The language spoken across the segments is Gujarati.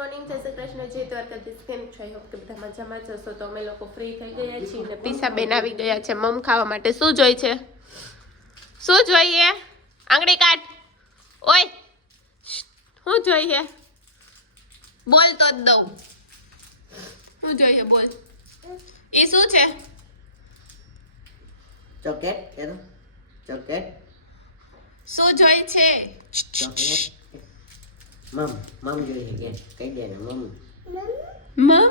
મોર્નિંગ, જય શ્રી કૃષ્ણ, જય દ્વારકાધીશ. કેમ છો? આઈ હોપ કે બધા મજામાં જ હશો. તો અમે લોકો ફ્રી થઈ ગયા છીએ ને પીસા બેન આવી ગયા છે મમ ખાવા માટે. શું જોઈ છે? શું જોઈએ? આંગળી કાઢ. ઓય, શું જોઈએ? બોલ તો જ દઉં. શું જોઈએ? બોલ. એ શું છે? ચોકેટ એનો ચોકેટ શું જોઈ છે? ચોકેટ મમ જોઈએ કે કઈ દે ને મમ મમ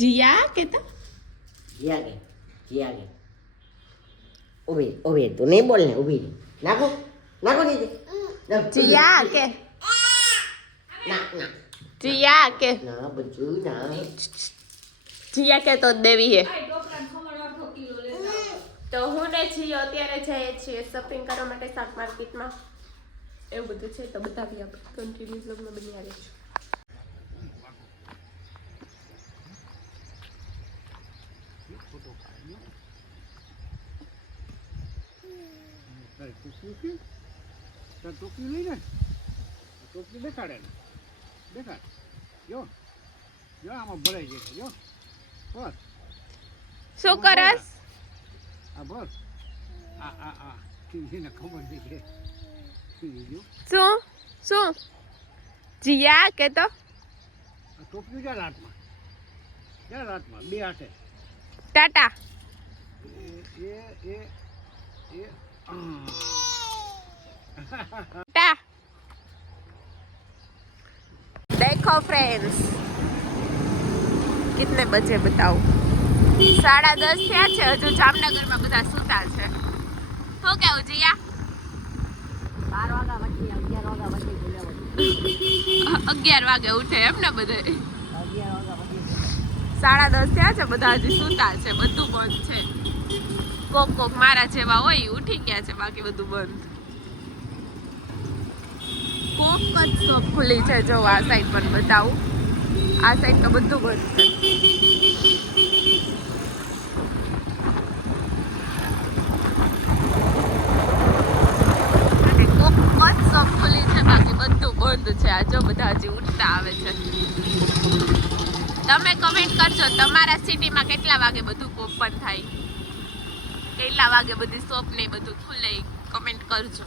જીયા કેતા જીયા કે ઉભી તું નહીં બોલ ને ઉભી નાખો દીધી જીયા કે ના જીયા કે ના બધું ના જીયા કે તો દેવી હે. તો હું ને જીયો અત્યારે જઈએ છીએ શોપિંગ કરવા માટે શાક માર્કેટમાં. એવું બધું છે તો બતાવી આપણે કન્ટિન્યુ બ્લોગમાં બની આવે છે. ટોપી લઈને ટોપી દેખાડે ને દેખાડ જો આમાં ભરાઈ જાય જો બસ શું કરસ? આ બસ આ એને ખબર નહીં કે શું જીયા કે તો ટોપી ક્યાં રાતમાં બે હાથે ટાટા એ टा देखो फ्रेंड्स कितने बजे बताओ 10:30 થયા છે. હજુ જામનગરમાં બધા સૂતા છે. શું કેવું જીયા? 11 વાગે ઉઠે એમ ને બધે? 10:30 થયા છે. બધા હજી સૂતા છે. બધું બંધ છે. કોક મારા જેવા હોય ઉઠી ગયા છે, બાકી બધું બંધ. કોક જ શોપ ખુલી છે. જો આ સાઈડ પણ બતાવું. આ સાઈડ તો બધું બંધ છે. અને કોક જ શોપ ખુલી છે, બાકી બધું બંધ છે. આ જો બધા હજી ઉઠતા આવે છે. તમે કમેન્ટ કરજો તમારા સિટીમાં કેટલા વાગે બધું ઓપન થાય, કેટલા વાગે બધી શોપ ને બધું ખુલે, કમેન્ટ કરજો.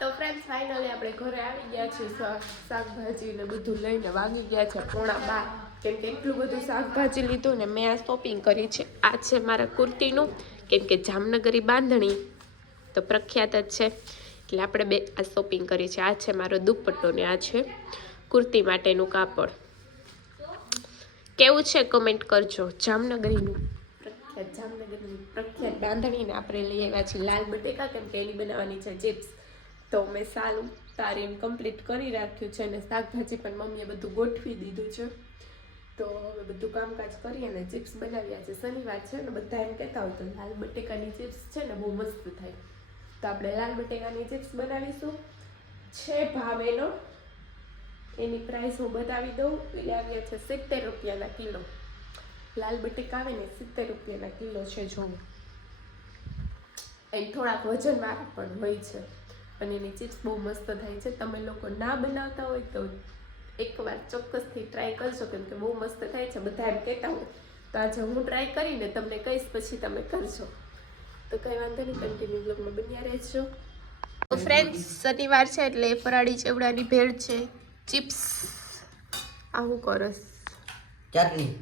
તો ફ્રેન્ડ્સ ફાઇનલી આપણે ઘરે આવી ગયા છીએ. શાકભાજી ને બધું લઈને વાગી ગયા છે 11:30. કેમ કે એટલું બધું શાકભાજી લીધું ને મેં આ શોપિંગ કરી છે. આ છે મારા કુર્તીનું, કેમ કે જામનગરી બાંધણી તો પ્રખ્યાત જ છે, એટલે આપણે બે આ શોપિંગ કરી છે. આ છે મારો દુપટ્ટો ને આ છે કુર્તી માટેનું કાપડ. કેવું છે કમેન્ટ કરજો. જામનગરીનું પ્રખ્યાત બાંધણીને આપણે લઈ આવ્યા છીએ લાલ બટેકા, કેમ કે એની બનાવવાની છે ચિપ્સ. તો મેં સારું તારીને કમ્પ્લીટ કરી રાખ્યું છે અને શાકભાજી પણ મમ્મીએ બધું ગોઠવી દીધું છે. તો હવે બધું કામકાજ કરી અને ચિપ્સ બનાવ્યા છે. શનિવાર છે ને બધા એમ કહેતા હોય તો લાલ બટેકાની ચિપ્સ છે ને બહુ મસ્ત થાય, તો આપણે લાલ બટેકાની ચિપ્સ બનાવીશું. છે ભાવ એનો, એની પ્રાઇસ હું બતાવી દઉં. એટલે આવ્યા છે 70 રૂપિયાના કિલો. લાલ બટેકા આવે ને 70 રૂપિયાના કિલો છે. જોવો, એ થોડાક વજનવાળા પણ હોય છે અને એની ચિપ્સ બહુ મસ્ત થાય છે. તમે લોકો ના બનાવતા હોય તો એકવાર ચોક્કસથી ટ્રાય કરજો, કેમ કે બહુ મસ્ત થાય છે. બધા એમ કહેતા હોય તો આજે હું ટ્રાય કરીને તમને કહીશ, પછી તમે કરજો. તો કંઈ વાંધો નહીં, કન્ટિન્યુ બ્લોગમાં બન્યા રહેજો. તો ફ્રેન્ડ્સ શનિવાર છે એટલે ફરાળી ચેવડાની ભેળ છે, ચિપ્સ. આ હું કરસ? ચટણી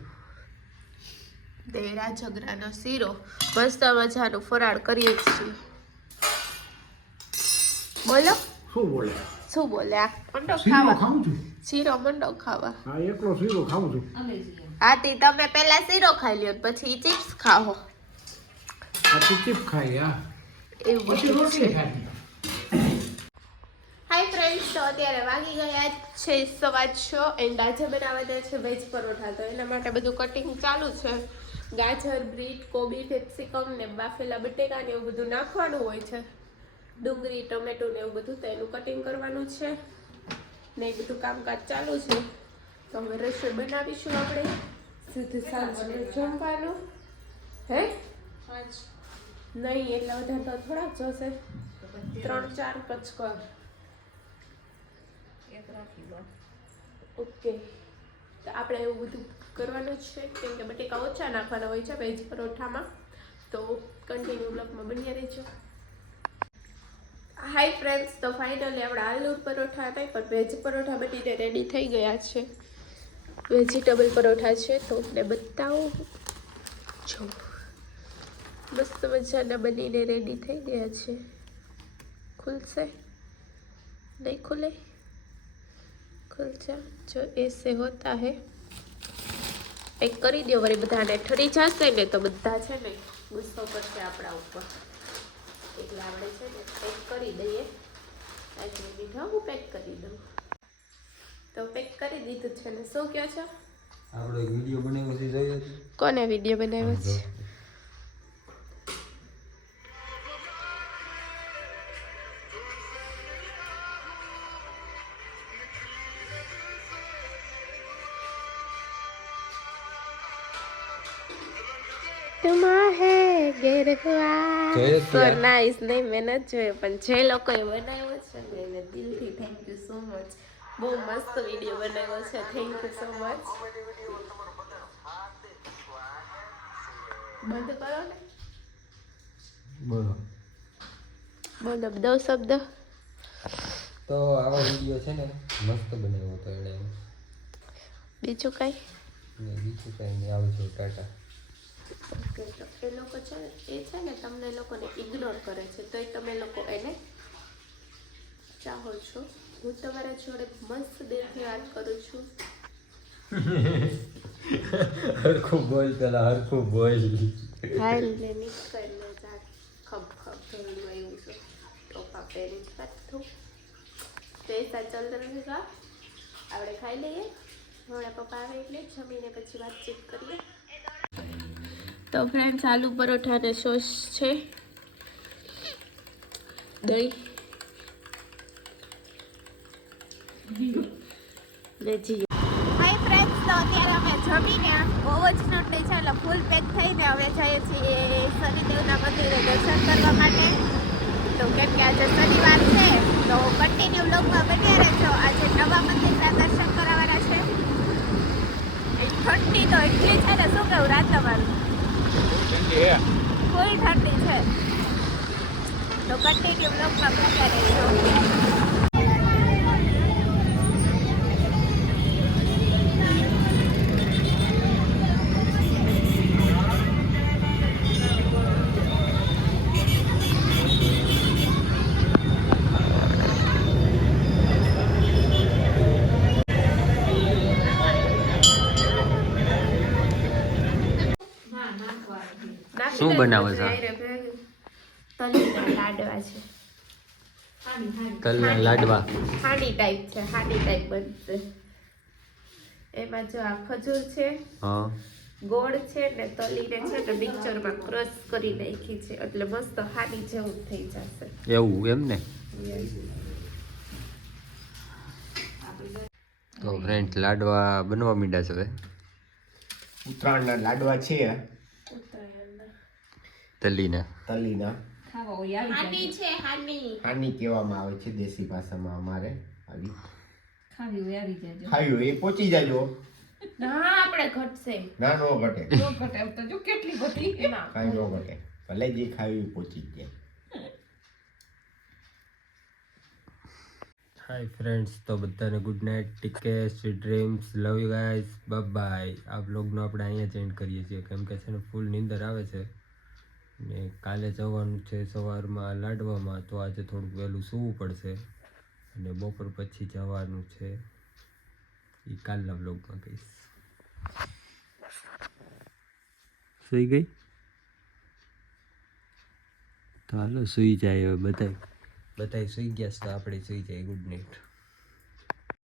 દેડા ઝઘરાનો શીરો. મસ્ત મજાનું ફરાળ કરીએ છીએ. બોલો શું બોલ્યા? મંડો ખાવા ખાવું છું. શીરો મંડો ખાવા. હા એકલો શીરો ખાવું છું. આથી તમે પહેલા શીરો ખાઈ લ્યો પછી ચિપ્સ ખાઓ. પછી ચીપ ખાઈ એવું પછી બધું રોટલી છે. ખાઈ. હાય ફ્રેન્ડ્સ, તો અત્યારે વાગી ગયા છે 6:15 એન્ડ આજે બનાવવાના છે વેજ પરોઠા. તો એના માટે બધું કટિંગ ચાલુ છે. ગાજર, બીટ, કોબી, કેપ્સિકમ ને બાફેલા બટેકા ને એવું બધું નાખવાનું હોય છે. ડુંગળી, ટમેટો ને એવું બધું, તો એનું કટિંગ કરવાનું છે ને એ બધું કામકાજ ચાલુ છે. તો હવે રસોઈ બનાવીશું આપણે. સીધું સાંજનું જમવાનું હે નહીં એટલા બધા તો થોડાક જોશે 3-4 કચકર ઓકે તો આપણે એવું બધું કરવાનું જ છે કેમ કે બટેકા ઓછા નાખવાના હોય છે વેજ પરોઠામાં તો કન્ટિન્યુ બ્લોગમાં બન્યા રહેજો હાય ફ્રેન્ડ્સ તો ફાઇનલી આપણા આલુ પરોઠા હતા પણ વેજ પરોઠા બનીને રેડી થઈ ગયા છે વેજીટેબલ પરોઠા છે તો તમને બતાવું જો મસ્ત મજાના બનીને રેડી થઈ ગયા છે ખુલશે નહીં ખુલે खुल जा जो ऐसे होता है एक કરી દો વળી બધાને ઠરી જશે ને તો બધા છે ને ગુસ્સો કરશે આપણા ઉપર એટલે આપણે છે ને પેક કરી દઈએ આજે મીઠા હું પેક કરી દઉં તો પેક કરી દીધું છે ને શું કહો છો આપણો એક વિડિયો બનાવ્યો છે જોયો છે કોને વિડિયો બનાવ્યો છે तुम्हें गिर हुआ तो नाइस नहीं મેં નથી જોયો પણ જે લોકોએ બનાવ્યો છે ને એને દિલથી થેન્ક યુ સો મચ બહુ મસ્ત વિડીયો બનાવ્યો છે થેન્ક યુ સો મચ બંધ કરો ને બોલો બોલો દો શબ્દ તો આવો વિડિયો છે ને મસ્ત બનાવ્યો તો એણે બીજું કઈ ને બીજું કઈ નહીં આવજો ટાટા ઓકે તો એ લોકો છે એ છે ને તમને લોકોને ઇગ્નોર કરે છે તોય તમે લોકો એને ચાહો છો હું તમારા જોડે મસ્ત દિલથી વાત કરું છું હરખું બોલ પેલા હરખું બોલ હાલ ને નીકળ ને જા ખબ ખબ ધોળું આવ્યું છે ટોપા પહેરી કાઢું પૈસા ચલ रहेगा આપણે ખાઈ લઈએ હમણાં પપ્પા આવે એટલે જમીને પછી વાતચીત કરીએ તો ફ્રેન્ડ્સ આલુ પરોઠા ને સોસ છે દહીં ને જી હાય ફ્રેન્ડ્સ તો અત્યારે અમે જમીને બહુ જ ઠંડી છે એટલે ફૂલ પેક થઈને હવે જઈએ છીએ શનિદેવના મંદિરે દર્શન કરવા માટે તો કેમ કે આજે શનિવાર છે તો કન્ટિન્યુ બ્લોગમાં બન્યા રહેજો આજે નવા મંદિરના દર્શન કરાવવાના છે ઠંડી તો એટલી છે ને શું કહું રાત તમારું ફૂલ ઠંડી છે તો કન્ટિન્યુ બ્લોગમાં બન્યા રહેજો શું બનાવો છો તલના લાડવા છે તલના લાડવા હાંડી ટાઈપ છે હાંડી ટાઈપ બનશે એમાં જો આ ખજૂર છે હા ગોળ છે ને તલીને છે ને મિક્સરમાં ક્રશ કરી નાખી છે એટલે મસ્ત હાંડી જેવું થઈ જશે એવું એમ ને તો ફ્રેન્ડ લાડવા બનવા માંડ્યા છે હવે ઉત્તરાયણના લાડવા છે તલીના તલીના હાંડી છે હાંડી હાની કહેવામાં આવે છે દેશી ભાષામાં અમારે આવી ખાવી હોય એ પહોંચી જાજો ના આપણે ઘટશે ના નો ઘટે તો જો કેટલી બધી કાંઈ નો ઘટે ભલે જે ખાવી હોય પહોંચી જ જાય હાય ફ્રેન્ડ્સ તો બધાને good night take care sweet dreams love you guys by આ વ્લોગનો આપણે અહીંયા જ એન્ડ કરીએ છીએ કેમ કે છે ને ફૂલ નીંદર આવે છે ને કાલે જવાનું છે સવારમાં લાડવામાં તો આજે થોડુંક વહેલું સૂવું પડશે અને બપોર પછી જવાનું છે એ કાલના વ્લોગમાં કહીશ સૂઈ ગઈ તો હાલો સૂઈ જાય હવે બધાય સૂઈ ગયા છે તો આપણે સૂઈ જાય ગુડ નાઇટ